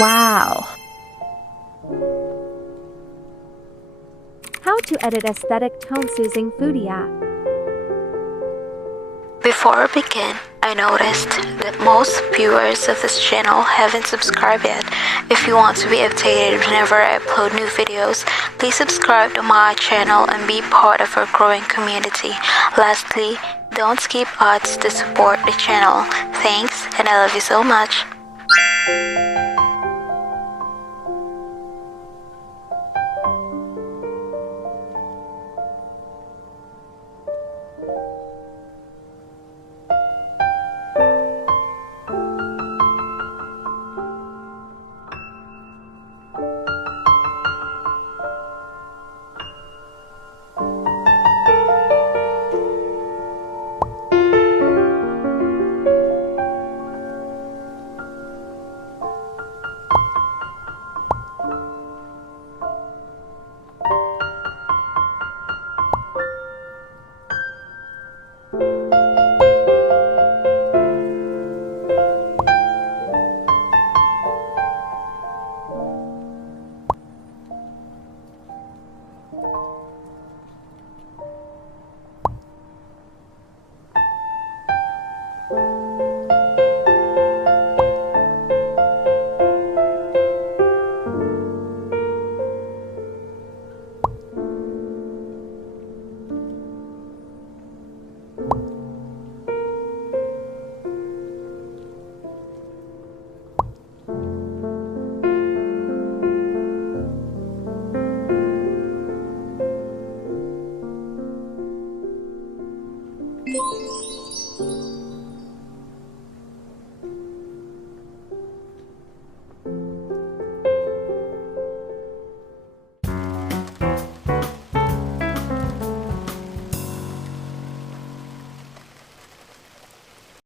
Wow! How to edit aesthetic tone-soothing FOODIE app. Before we begin, I noticed that most viewers of this channel haven't subscribed yet. If you want to be updated whenever I upload new videos, please subscribe to my channel and be part of our growing community. Lastly, don't skip ads to support the channel. Thanks, and I love you so much.